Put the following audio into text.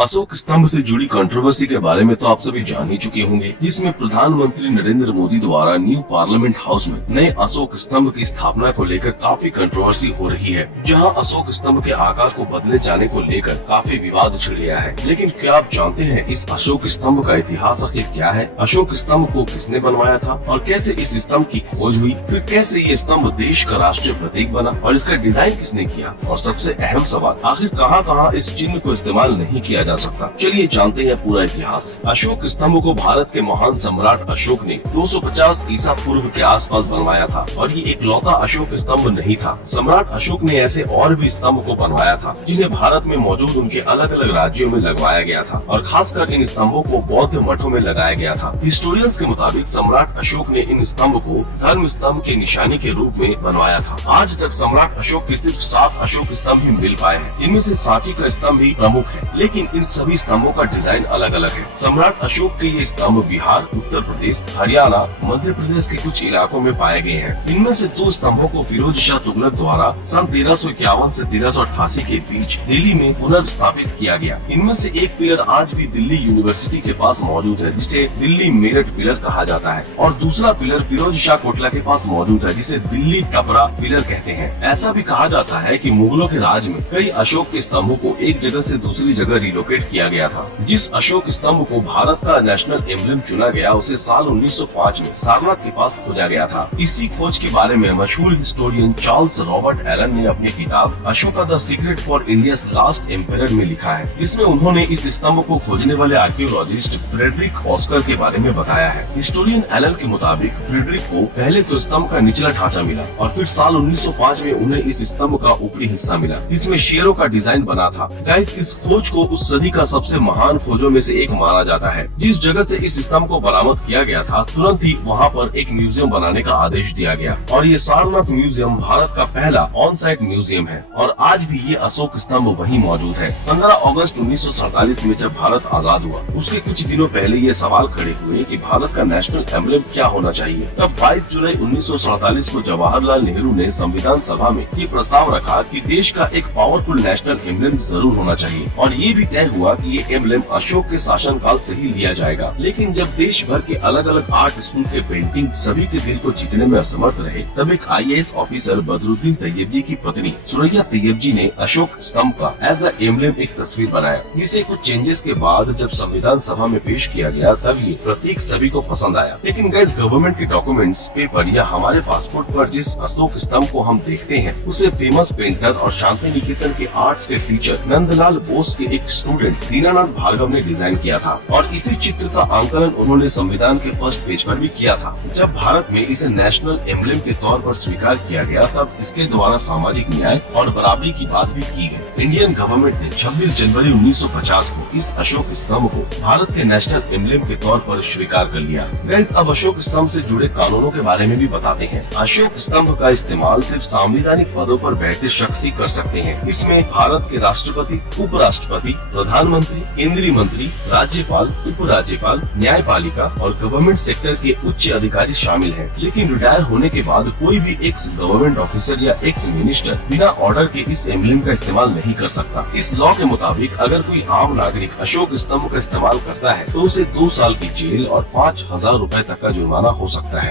अशोक स्तंभ से जुड़ी कंट्रोवर्सी के बारे में तो आप सभी जान ही चुके होंगे, जिसमें प्रधानमंत्री नरेंद्र मोदी द्वारा न्यू पार्लियामेंट हाउस में नए अशोक स्तंभ की स्थापना को लेकर काफी कंट्रोवर्सी हो रही है, जहां अशोक स्तंभ के आकार को बदले जाने को लेकर काफी विवाद छिड़ गया है। लेकिन क्या आप जानते हैं इस अशोक स्तंभ का इतिहास आखिर क्या है? अशोक स्तंभ को किसने बनवाया था और कैसे इस स्तंभ की खोज हुई? फिर कैसे ये स्तंभ देश का राष्ट्रीय प्रतीक बना और इसका डिजाइन किसने किया? और सबसे अहम सवाल, आखिर कहां-कहां इस चिन्ह को इस्तेमाल नहीं किया जा सकता? चलिए जानते हैं पूरा इतिहास। अशोक स्तंभ को भारत के महान सम्राट अशोक ने 250 ईसा पूर्व के आसपास बनवाया था और ये इकलौता अशोक स्तंभ नहीं था। सम्राट अशोक ने ऐसे और भी स्तंभ को बनवाया था, जिन्हें भारत में मौजूद उनके अलग अलग राज्यों में लगवाया गया था और खासकर इन स्तंभों को बौद्ध मठों में लगाया गया था। हिस्टोरियंस के मुताबिक सम्राट अशोक ने इन स्तंभ को धर्म स्तंभ के निशानी के रूप में बनवाया था। आज तक सम्राट अशोक के सिर्फ 7 अशोक स्तंभ ही मिल पाए हैं। इनमें से सांची का स्तंभ भी प्रमुख है, लेकिन इन सभी स्तंभों का डिजाइन अलग अलग है। सम्राट अशोक के ये स्तंभ बिहार, उत्तर प्रदेश, हरियाणा, मध्य प्रदेश के कुछ इलाकों में पाए गए हैं। इनमें से 2 स्तंभों को फिरोज शाह तुगलक द्वारा सन 1351 से 1388 के बीच दिल्ली में पुनर्स्थापित किया गया। इनमें से एक पिलर आज भी दिल्ली यूनिवर्सिटी के पास मौजूद है, जिसे दिल्ली मेरठ पिलर कहा जाता है, और दूसरा पिलर फिरोज शाह कोटला के पास मौजूद है, जिसे दिल्ली टपरा पिलर कहते हैं। ऐसा भी कहा जाता है कि मुगलों के राज में कई अशोक के स्तंभों को एक जगह से दूसरी जगह रिलोकेट किया गया था। जिस अशोक स्तंभ को भारत का नेशनल एम्बलम चुना गया, उसे साल 1905 में सारनाथ के पास खोजा गया था। इसी खोज के बारे में मशहूर हिस्टोरियन चार्ल्स रॉबर्ट एलन ने अपनी किताब Ashoka the secret for India's last emperor में लिखा है, जिसमें उन्होंने इस स्तंभ को खोजने वाले आर्कियोलॉजिस्ट फ्रेडरिक ऑस्कर के बारे में बताया है। हिस्टोरियन एलन के मुताबिक फ्रेडरिक को पहले तो स्तंभ का निचला ढांचा मिला और फिर साल 1905 में उन्हें इस स्तंभ का ऊपरी हिस्सा मिला, जिसमें शेरों का डिजाइन बना था। गाइस, इस खोज को उस सदी का सबसे महान खोजों में से एक माना जाता है। जिस जगह से इस स्तंभ को बरामद किया गया था, तुरंत ही वहाँ पर एक म्यूजियम बनाने का आदेश दिया गया और ये सारनाथ म्यूजियम भारत का पहला ऑन साइट म्यूजियम है और आज भी ये अशोक स्तंभ वहीं मौजूद है। 15 अगस्त 1947 में जब भारत आजाद हुआ, उसके कुछ दिनों पहले ये सवाल खड़े हुए कि भारत का नेशनल एम्बलम क्या होना चाहिए। तब 22 जुलाई 1947 को जवाहरलाल नेहरू ने संविधान सभा में ये प्रस्ताव रखा कि देश का एक पावरफुल नेशनल एम्बलम जरूर होना चाहिए और ये भी तय हुआ कि ये एम्बलम अशोक के शासनकाल से ही लिया जाएगा। लेकिन जब देश भर के अलग अलग आर्ट स्कूल के पेंटिंग सभी के दिल को जीतने में असमर्थ रहे, तब एक IAS ऑफिसर बदरुद्दीन तैयब जी की पत्नी सुरैया तैयब जी ने अशोक स्तंभ का एज अ एम्बलम एक तस्वीर बनाया, जिसे कुछ चेंजेस के बाद जब संविधान सभा में पेश किया गया, तब ये प्रतीक सभी को पसंद आया। लेकिन गाइस, गवर्नमेंट के डॉक्यूमेंट्स, पेपर या हमारे पासपोर्ट पर जिस अशोक स्तंभ को हम देखते हैं, उसे फेमस पेंटर और शांति निकेतन के आर्ट्स के टीचर नंदलाल बोस के एक स्टूडेंट दीनानाथ भार्गव ने डिजाइन किया था और इसी चित्र का आंकलन उन्होंने संविधान के फर्स्ट पेज पर भी किया था। जब भारत में इसे नेशनल एम्बलम के तौर पर स्वीकार किया गया, तब इसके द्वारा सामाजिक न्याय और बराबरी की बात भी की गई। इंडियन गवर्नमेंट ने 26 जनवरी 1950 को इस अशोक स्तंभ को भारत के नेशनल एम्बलम के तौर पर स्वीकार कर लिया। गाइस, अब अशोक स्तंभ से जुड़े कानूनों के बारे में भी बताते हैं। अशोक स्तंभ का इस्तेमाल सिर्फ संवैधानिक पदों पर बैठे शख्स ही कर सकते हैं। इसमें भारत के राष्ट्रपति, उपराष्ट्रपति, प्रधानमंत्री, केंद्रीय मंत्री, राज्यपाल, उपराज्यपाल, न्यायपालिका और गवर्नमेंट सेक्टर के उच्च अधिकारी शामिल हैं। लेकिन रिटायर होने के बाद कोई भी एक्स गवर्नमेंट ऑफिसर या एक्स मिनिस्टर बिना ऑर्डर के इस एम्बलम का इस्तेमाल नहीं कर सकता। इस लॉ के मुताबिक अगर कोई आम नागरिक अशोक स्तंभ का इस्तेमाल करता है, तो उसे 2 साल की जेल और 5,000 रुपए तक का जुर्माना हो सकता है।